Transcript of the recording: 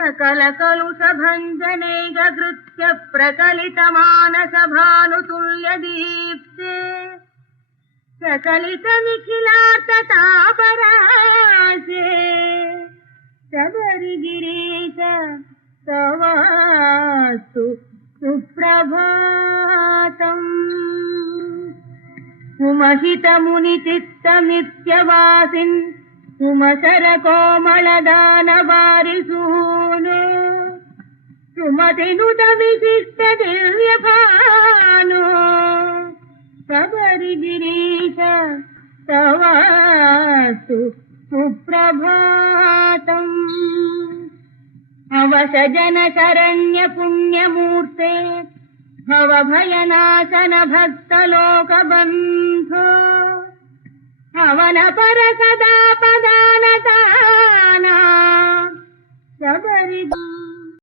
सकल कलुषभञ्जनैककृत्य प्रकलितमानसभानुतुल्य दीप्ते सकलित निखिलार्थतापराशे शबरिगिरीश तवास्तु सुप्रभातम्। उमहितमुनिचित्तमित्यवासिन् उमशर कोमलदानवारिसूनो सुमतिनुत विशिष्ट दिव्यभानो शबरिगिरीश तवास्तु सुप्रभातम्। अवशजन शरण्य पुण्यमूर्ते भवभयनाशन भक्तलोकबन्धो हवन पर सदा पदानताना शबरिगिरीश